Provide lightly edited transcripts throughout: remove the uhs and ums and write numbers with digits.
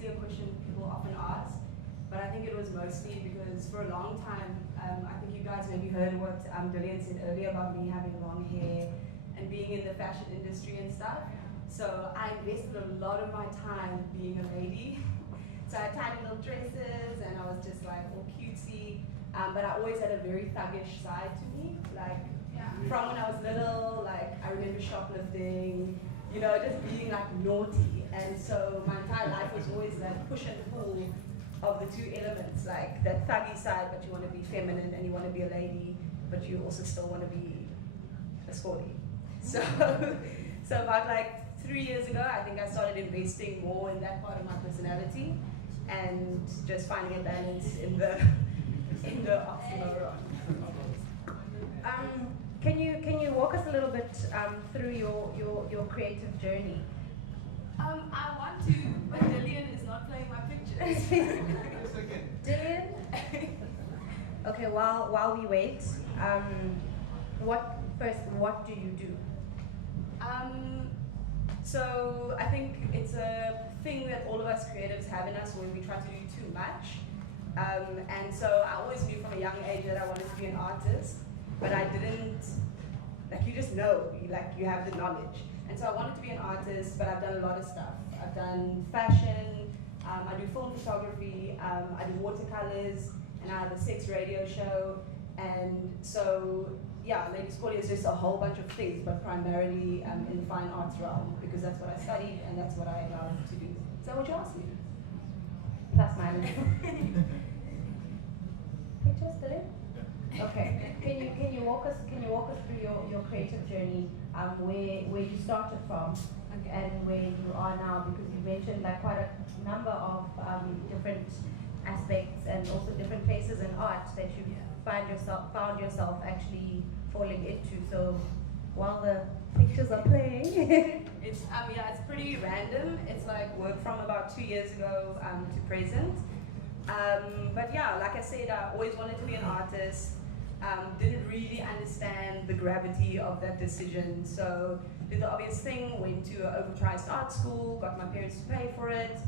obviously a question people often ask, but I think it was mostly because for a long time, I think you guys maybe heard what Dillian said earlier about me having long hair and being in the fashion industry and stuff. So I invested a lot of my time being a lady. So I had tiny little dresses and I was just like all cutesy, but I always had a very thuggish side to me. Like from when I was little, like I remember shoplifting, you know, just being like naughty. And so my entire life was always like push and pull of the two elements, like that thuggy side, but you want to be feminine and you want to be a lady, but you also still want to be a Skolie. So, so about like 3 years ago, I think I started investing more in that part of my personality and just finding a balance in the oxymoron. Can you walk us a little bit through your creative journey? I want to, but Dillian is not playing my pictures. Dillian? Okay, while we wait, what do you do? So I think it's a thing that all of us creatives have in us when we try to do too much. And so I always knew from a young age that I wanted to be an artist, but I didn't, like you just know, you have the knowledge. And so I wanted to be an artist, but I've done a lot of stuff. I've done fashion, I do film photography, I do watercolors, and I have a sex radio show. And so, yeah, Lady Skolie is just a whole bunch of things, but primarily in the fine arts realm, because that's what I studied and that's what I love to do. Is that what you asked me? Plus minus. Pictures, Dillian? Okay. Can you walk us through your creative journey, where you started from, and where you are now? Because you mentioned like quite a number of different aspects and also different places in art that you found yourself actually falling into. So while the pictures are playing, it's pretty random. It's like work from about 2 years ago to present. But yeah, like I said, I always wanted to be an artist. Didn't really understand the gravity of that decision. So did the obvious thing, went to an overpriced art school, got my parents to pay for it,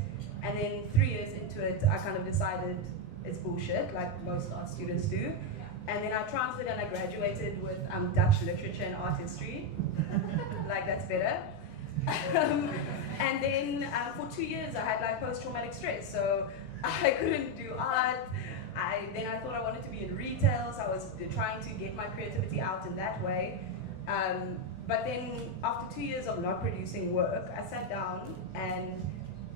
and then 3 years into it, I kind of decided it's bullshit, like most art students do. And then I transferred and I graduated with Dutch literature and art history. Like, that's better. And then for 2 years, I had like post-traumatic stress, so I couldn't do art. Then I thought I wanted to be in retail, so I was trying to get my creativity out in that way. But then after 2 years of not producing work, I sat down and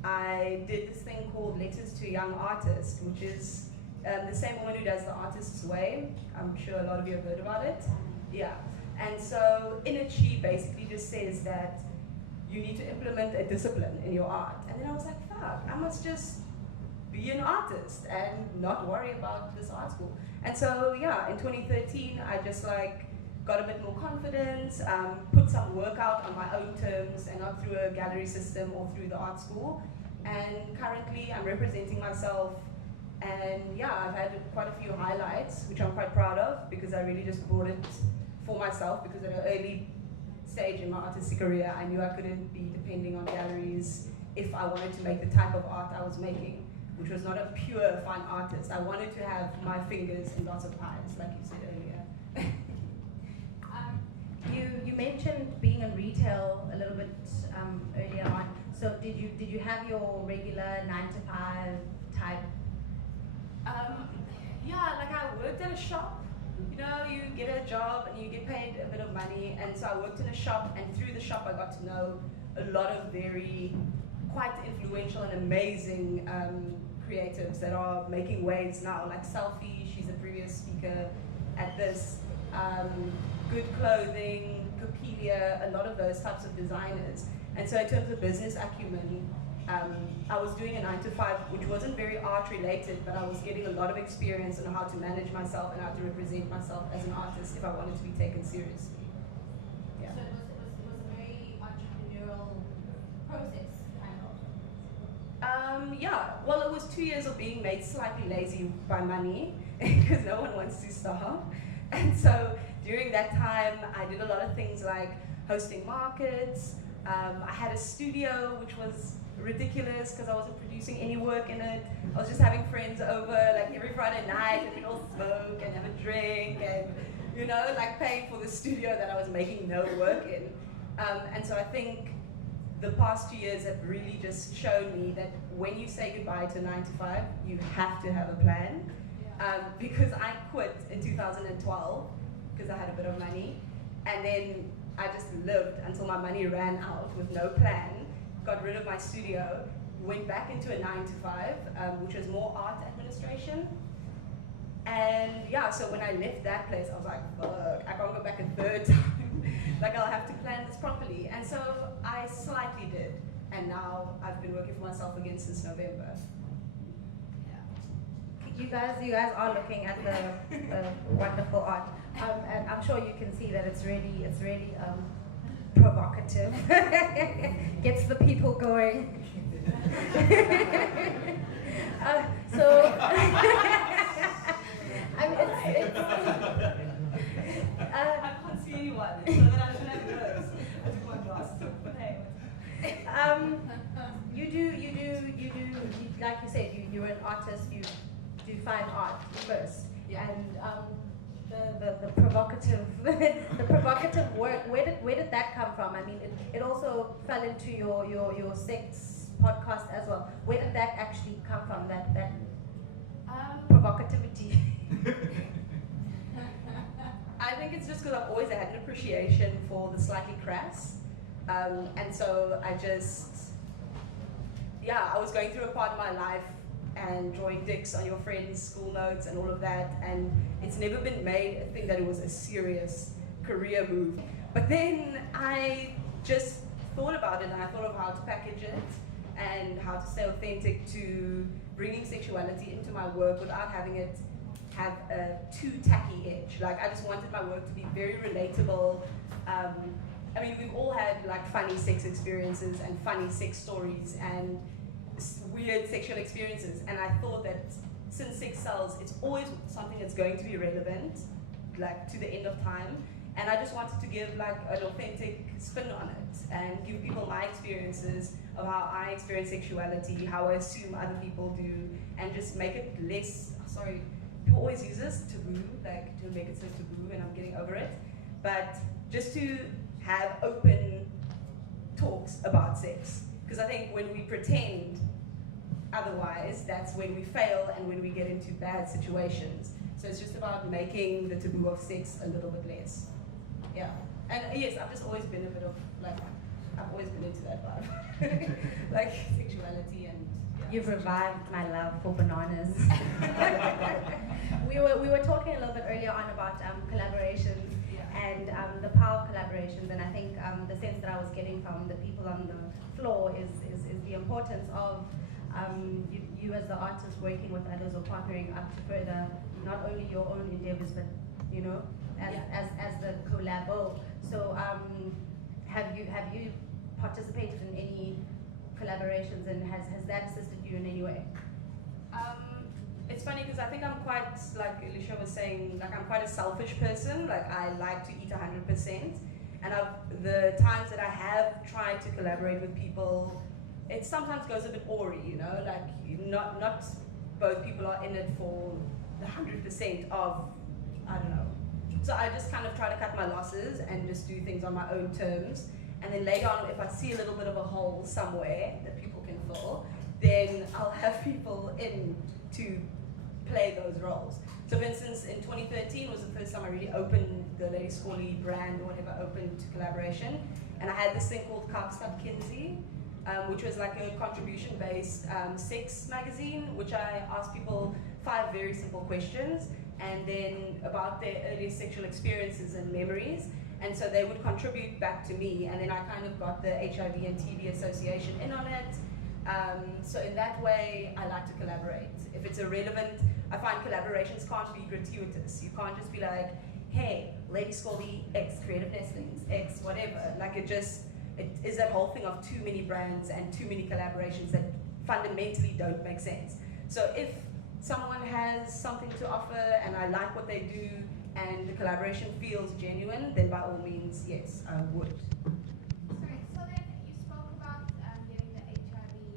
I did this thing called Letters to a Young Artist, which is the same woman who does The Artist's Way. I'm sure a lot of you have heard about it. Yeah. And so in it, she basically just says that you need to implement a discipline in your art. And then I was like, fuck, I must just be an artist and not worry about this art school. And so yeah, in 2013, I just like got a bit more confidence, put some work out on my own terms and not through a gallery system or through the art school. And currently I'm representing myself, and yeah, I've had quite a few highlights, which I'm quite proud of, because I really just brought it for myself, because at an early stage in my artistic career, I knew I couldn't be depending on galleries if I wanted to make the type of art I was making, which was not a pure fine artist. I wanted to have my fingers in lots of pies, like you said earlier. You mentioned being in retail a little bit earlier on. So did you have your regular 9-to-5 type? Yeah, like I worked at a shop. You know, you get a job and you get paid a bit of money, and so I worked in a shop, and through the shop I got to know a lot of very quite influential and amazing creatives that are making waves now, like Selfie, she's a previous speaker at this, Good Clothing, Copelia, a lot of those types of designers. And so in terms of business acumen, I was doing a 9-to-5, which wasn't very art related, but I was getting a lot of experience on how to manage myself and how to represent myself as an artist if I wanted to be taken seriously. Yeah. So it was a very entrepreneurial process, kind of. Yeah, well, it was 2 years of being made slightly lazy by money, because no one wants to starve. And so during that time, I did a lot of things like hosting markets. I had a studio, which was ridiculous because I wasn't producing any work in it. I was just having friends over like every Friday night and we'd all smoke and have a drink and, you know, like paying for the studio that I was making no work in. And so I think the past 2 years have really just shown me that when you say goodbye to 9 to 5, you have to have a plan. Because I quit in 2012 because I had a bit of money, and then I just lived until my money ran out with no plan, got rid of my studio, went back into a 9 to 5, which was more art administration. And yeah, so when I left that place, I was like, fuck, I can't go back a third time. Like, I'll have to plan this properly. And so I slightly did. And now I've been working for myself again since November. You guys are looking at the wonderful art, and I'm sure you can see that it's really provocative. Gets the people going. So I mean, I can't see anyone, so that I don't have nerves. I took my glasses off, but hey. You do, like you said, you're an artist, you do fine art first. Yeah. And the provocative the provocative work, where did that come from? I mean, it also fell into your sex podcast as well. Where did that actually come from, that provocativity? I think it's just because I've always had an appreciation for the slightly crass. And so I was going through a part of my life and drawing dicks on your friends' school notes and all of that, and it's never been made a thing that it was a serious career move. But then I just thought about it, and I thought of how to package it and how to stay authentic to bringing sexuality into my work without having it have a too tacky edge. Like, I just wanted my work to be very relatable. I mean, we've all had like funny sex experiences and funny sex stories and weird sexual experiences, and I thought that since sex sells, it's always something that's going to be relevant, like to the end of time, and I just wanted to give like an authentic spin on it and give people my experiences of how I experience sexuality, how I assume other people do, and just make it less, sorry, people always use this, taboo, like to make it so taboo, and I'm getting over it, but just to have open talks about sex. Because I think when we pretend otherwise, that's when we fail and when we get into bad situations. So it's just about making the taboo of sex a little bit less. Yeah. And yes, I've just always been a bit of, like, I've always been into that vibe. Like sexuality and... Yeah. You've revived my love for bananas. we were talking a little bit earlier on about collaborations. And the power of collaborations, and I think the sense that I was getting from the people on the floor is the importance of you as the artist working with others or partnering up to further not only your own endeavors, but you know, as the collabo. So have you participated in any collaborations, and has that assisted you in any way? It's funny because I think I'm quite, like Alicia was saying, like I'm quite a selfish person. Like I like to eat 100%. And the times that I have tried to collaborate with people, it sometimes goes a bit awry, you know, like not both people are in it for the 100% of, I don't know. So I just kind of try to cut my losses and just do things on my own terms. And then later on, if I see a little bit of a hole somewhere that people can fill, then I'll have people in to play those roles. So for instance, in 2013 was the first time I really opened the Lady Skolie brand or whatever, opened to collaboration. And I had this thing called Kaapstad Kinsey, which was like a contribution-based sex magazine, which I asked people 5 very simple questions, and then about their earliest sexual experiences and memories. And so they would contribute back to me, and then I kind of got the HIV and TB Association in on it. So in that way, I like to collaborate. If it's irrelevant, I find collaborations can't be gratuitous. You can't just be like, hey, Lady Skolie, X, Creative Nestlings, X, whatever. Like it is that whole thing of too many brands and too many collaborations that fundamentally don't make sense. So if someone has something to offer and I like what they do and the collaboration feels genuine, then by all means, yes, I would. Sorry, so then you spoke about getting the HIV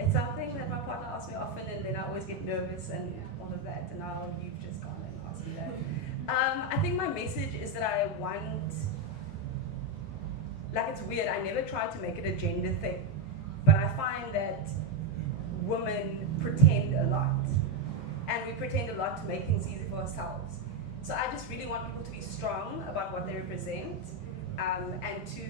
it's something that my partner asks me often, and then I always get nervous and all of that, and now you've just gone and asked me that. I think my message is that I want, like, it's weird, I never try to make it a gender thing, but I find that women pretend a lot, and we pretend a lot to make things easy for ourselves. So I just really want people to be strong about what they represent, and to,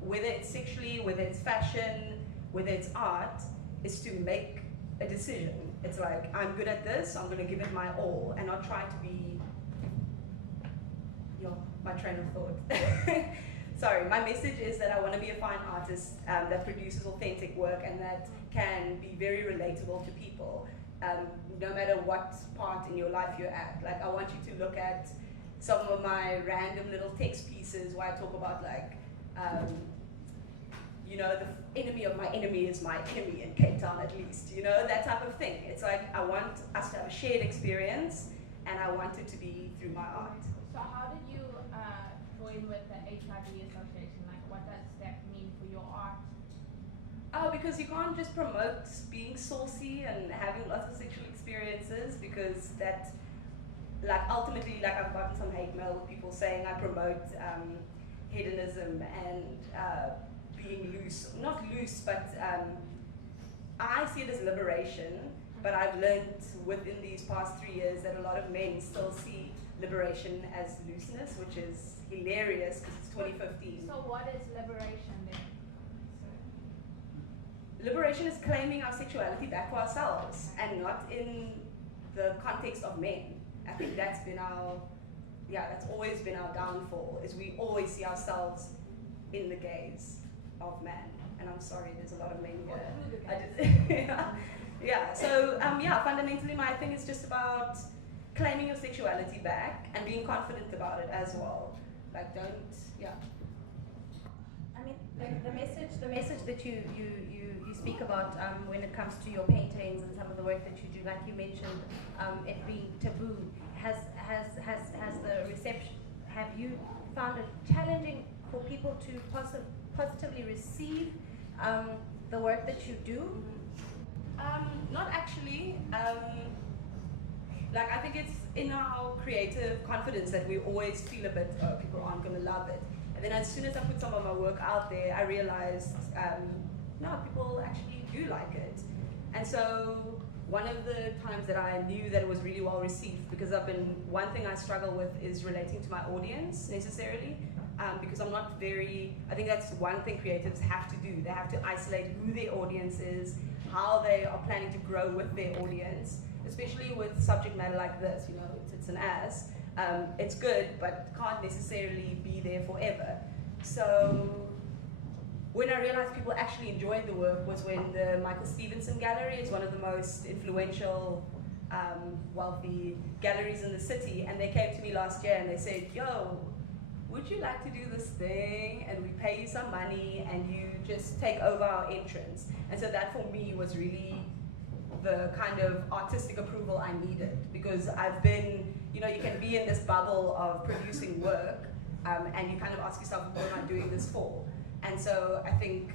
whether it's sexually, whether it's fashion, whether it's art, is to make a decision. It's like, I'm good at this, so I'm going to give it my all, and not try to be, my train of thought. Sorry, my message is that I want to be a fine artist that produces authentic work and that can be very relatable to people, no matter what part in your life you're at. Like, I want you to look at some of my random little text pieces where I talk about, like, the enemy of my enemy is my enemy in Cape Town, at least, that type of thing. It's like, I want us to have a shared experience, and I want it to be through my art. So how did you join with the HIV Association? Like, what does that mean for your art? Oh, because you can't just promote being saucy and having lots of sexual experiences, because that, like, ultimately, like, I've gotten some hate mail with people saying I promote hedonism and being loose. Not loose, but I see it as liberation, but I've learned within these past 3 years that a lot of men still see liberation as looseness, which is hilarious because it's 2015. So what is liberation then? Liberation is claiming our sexuality back for ourselves and not in the context of men. I think that's been that's always been our downfall, is we always see ourselves in the gaze of man. And I'm sorry, there's a lot of men here. So fundamentally my thing is just about claiming your sexuality back and being confident about it as well. Like, I mean, the message that you speak about when it comes to your paintings and some of the work that you do, like you mentioned, it being taboo, has the reception, have you found it challenging for people to positively receive the work that you do? Not actually. Like, I think it's in our creative confidence that we always feel a bit, oh, people aren't going to love it. And then as soon as I put some of my work out there, I realized, no, people actually do like it. And so one of the times that I knew that it was really well received, because one thing I struggle with is relating to my audience necessarily, because I'm not I think that's one thing creatives have to do. They have to isolate who their audience is, how they are planning to grow with their audience, especially with subject matter like this, it's an ass. It's good, but can't necessarily be there forever. So when I realized people actually enjoyed the work was when the Michael Stevenson Gallery is one of the most influential, wealthy galleries in the city, and they came to me last year and they said, yo, would you like to do this thing, and we pay you some money and you just take over our entrance. And so that for me was really the kind of artistic approval I needed, because I've been, you can be in this bubble of producing work, and you kind of ask yourself, what am I doing this for? And so I think,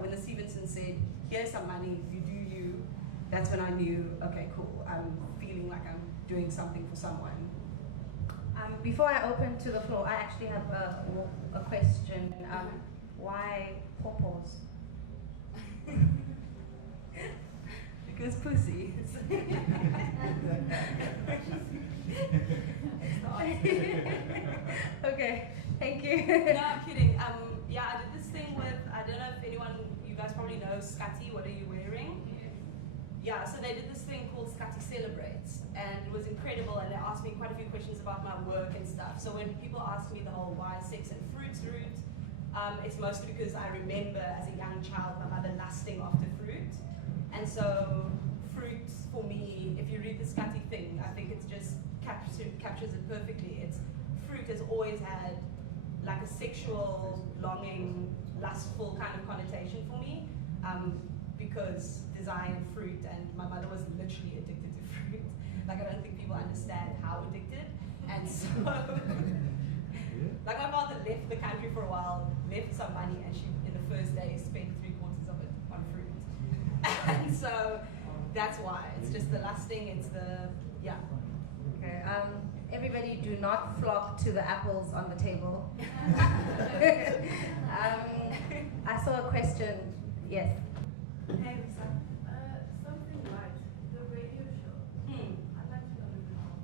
when the Stevenson said, here's some money, you do you, that's when I knew, okay, cool, I'm feeling like I'm doing something for someone. Before I open to the floor, I actually have a question. Why pawpaws? Because pussy. Okay, thank you. No, I'm kidding. I did this thing with, I don't know if you guys probably know Skolie, What Are You Wearing? Yeah, so they did this thing called Skolie Celebrates, and it was incredible, and they asked me quite a few questions about my work and stuff. So when people ask me the whole why sex and fruits route, it's mostly because I remember as a young child my mother lusting after fruit. And so fruit, for me, if you read the Skolie thing, I think it's just captures it perfectly. Fruit has always had like a sexual, longing, lustful kind of connotation for me, because design fruit, and my mother was literally addicted to fruit. Like, I don't think people understand how addicted. And so, like, my mother left the country for a while, left some money, and she, in the first day, spent 3/4 of it on fruit. So that's why. It's just the lusting, it's the, yeah. Okay. Everybody do not flock to the apples on the table. I saw a question. Yes. Hey, Lisa. Something like the radio show. I'd like to know a little bit more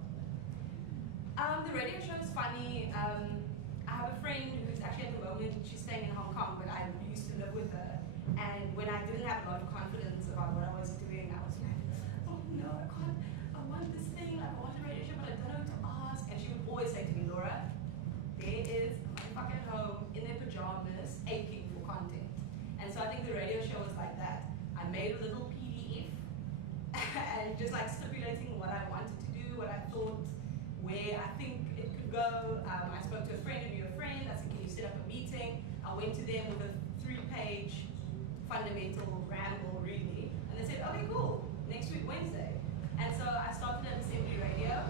about that. The radio show is funny. I have a friend who's actually at the moment, she's staying in Hong Kong, but I used to live with her. And when I didn't have a lot of confidence about what I was doing, I was like, oh no, I want this thing, like, I want a radio show, but I don't know who to ask. And she would always say to me, Laura, there is a motherfucker at home in their pajamas aching for content. And so I think the radio show was like that. I made a little PDF and just like stipulating what I wanted to do, what I thought, where I think it could go. I spoke to a friend who knew a friend. I said, can you set up a meeting? I went to them with a 3-page fundamental ramble, really. And they said, okay, cool, next week, Wednesday. And so I started at Assembly Radio,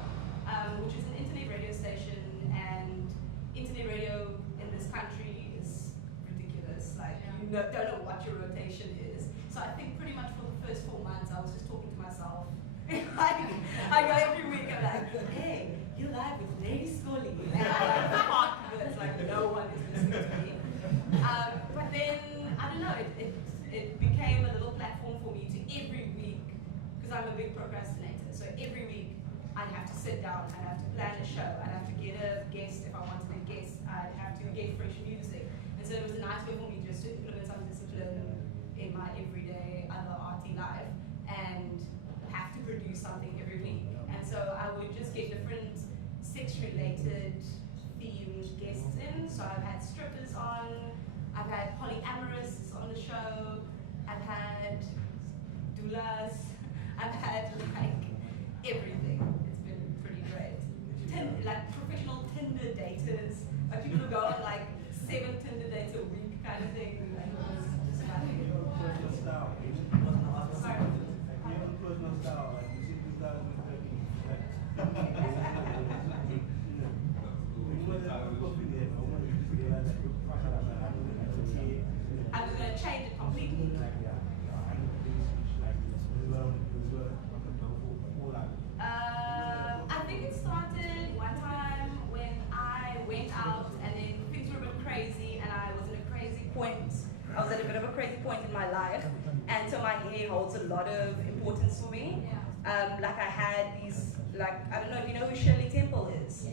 which is an internet radio station, and internet radio in this country is ridiculous. Like, you don't know what your rotation is. So I think pretty much for the first 4 months, I was just talking to myself. Like, I go every week, I'm like, hey, you're live with Lady Skolie. And I'm like, fuck this, like, no one is listening to me. But then, I don't know, it became a little platform for me to every week, because I'm a big procrastinator, so every week I'd have to sit down, I'd have to plan a show, I'd have to get a guest if I wanted a guest, I'd have to get fresh music. And so it was a nice way for me just to implement some discipline in my everyday other arty life and have to produce something every week. And so I would just get different sex-related themed guests in. So I've had strippers on, I've had polyamorous on the show, I've had doulas, I've had like everything. It's been pretty great. Like professional Tinder daters, like people who go on like 7 Tinder dates a week kind of thing. Like, it's just funny. Personal style. Sorry. You have a personal style, like you see 2013, I was going to change it completely. I think it started one time when I went out and then things were a bit crazy and I was in a crazy point. I was at a bit of a crazy point in my life, and so my hair holds a lot of importance for me. Like I had these, like, I don't know if you know who Shirley Temple is.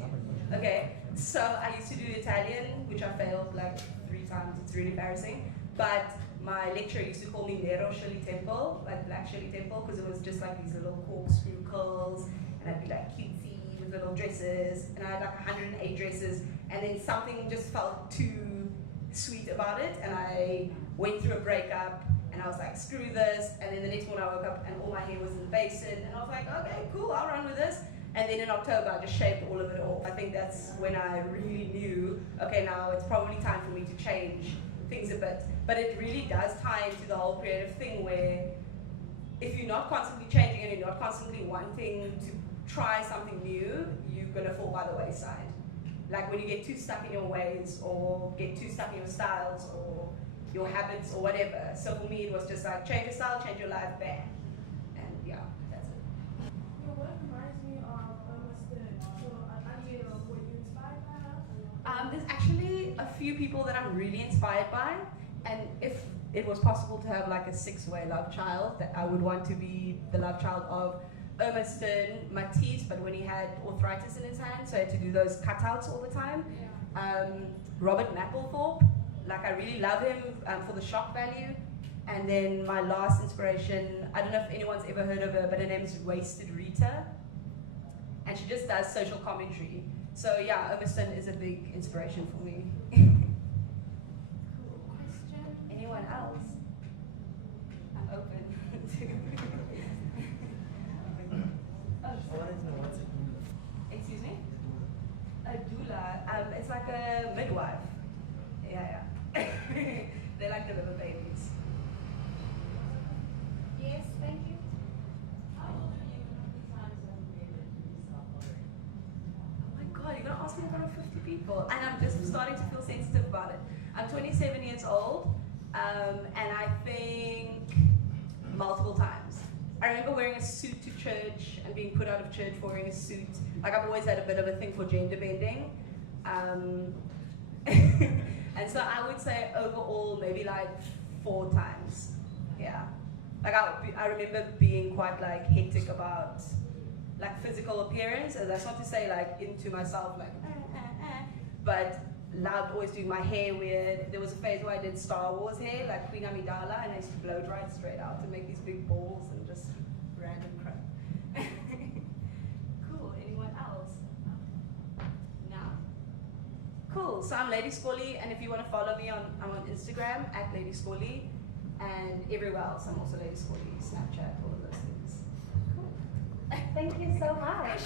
Okay, so I used to do Italian, which I failed like 3 times. It's really embarrassing. But my lecturer used to call me Nero Shirley Temple, like Black Shirley Temple, because it was just like these little corkscrew curls, and I'd be like cutesy with little dresses, and I had like 108 dresses, and then something just felt too sweet about it, and I went through a breakup, and I was like, screw this, and then the next morning I woke up and all my hair was in the basin, and I was like, okay, cool, I'll run with this. And then in October, I just shaved all of it off. I think that's when I really knew, okay, now it's probably time for me to change things a bit. But it really does tie into the whole creative thing where if you're not constantly changing and you're not constantly wanting to try something new, you're gonna fall by the wayside. Like when you get too stuck in your ways or get too stuck in your styles or your habits or whatever. So for me, it was just like change your style, change your life, bam. And yeah, that's it. Your work reminds me of so Andy, were you inspired by her? There's actually a few people that I'm really inspired by, and if it was possible to have like a 6-way love child, that I would want to be the love child of Ermiston Matisse, but when he had arthritis in his hand, so I had to do those cutouts all the time. Robert Mapplethorpe, like I really love him for the shock value. And then my last inspiration, I don't know if anyone's ever heard of her, but her name is Wasted Rita, and she just does social commentary. So yeah, Ermiston is a big inspiration for me. Cool question. Anyone else? I'm open to. Excuse me? A doula. It's like a midwife. Yeah. They like the little babies. Yes, thank you. Oh my God, you're gonna ask me in front of 50 people, and I'm just starting to feel sensitive about it. I'm 27 years old, and I think multiple times. I remember wearing a suit to church and being put out of church for wearing a suit. Like I've always had a bit of a thing for gender bending. And so I would say overall maybe like 4 times. Yeah. Like I remember being quite like hectic about like physical appearance, and that's not to say like into myself like but loved always doing my hair weird. There was a phase where I did Star Wars hair, like Queen Amidala, and I used to blow dry it straight out and make these big balls and just random crap. Cool, anyone else? No. Cool, so I'm Lady Skolie, and if you want to follow me, I'm on Instagram at Lady Skolie, and everywhere else I'm also Lady Skolie, Snapchat, all of those things. Thank you so much.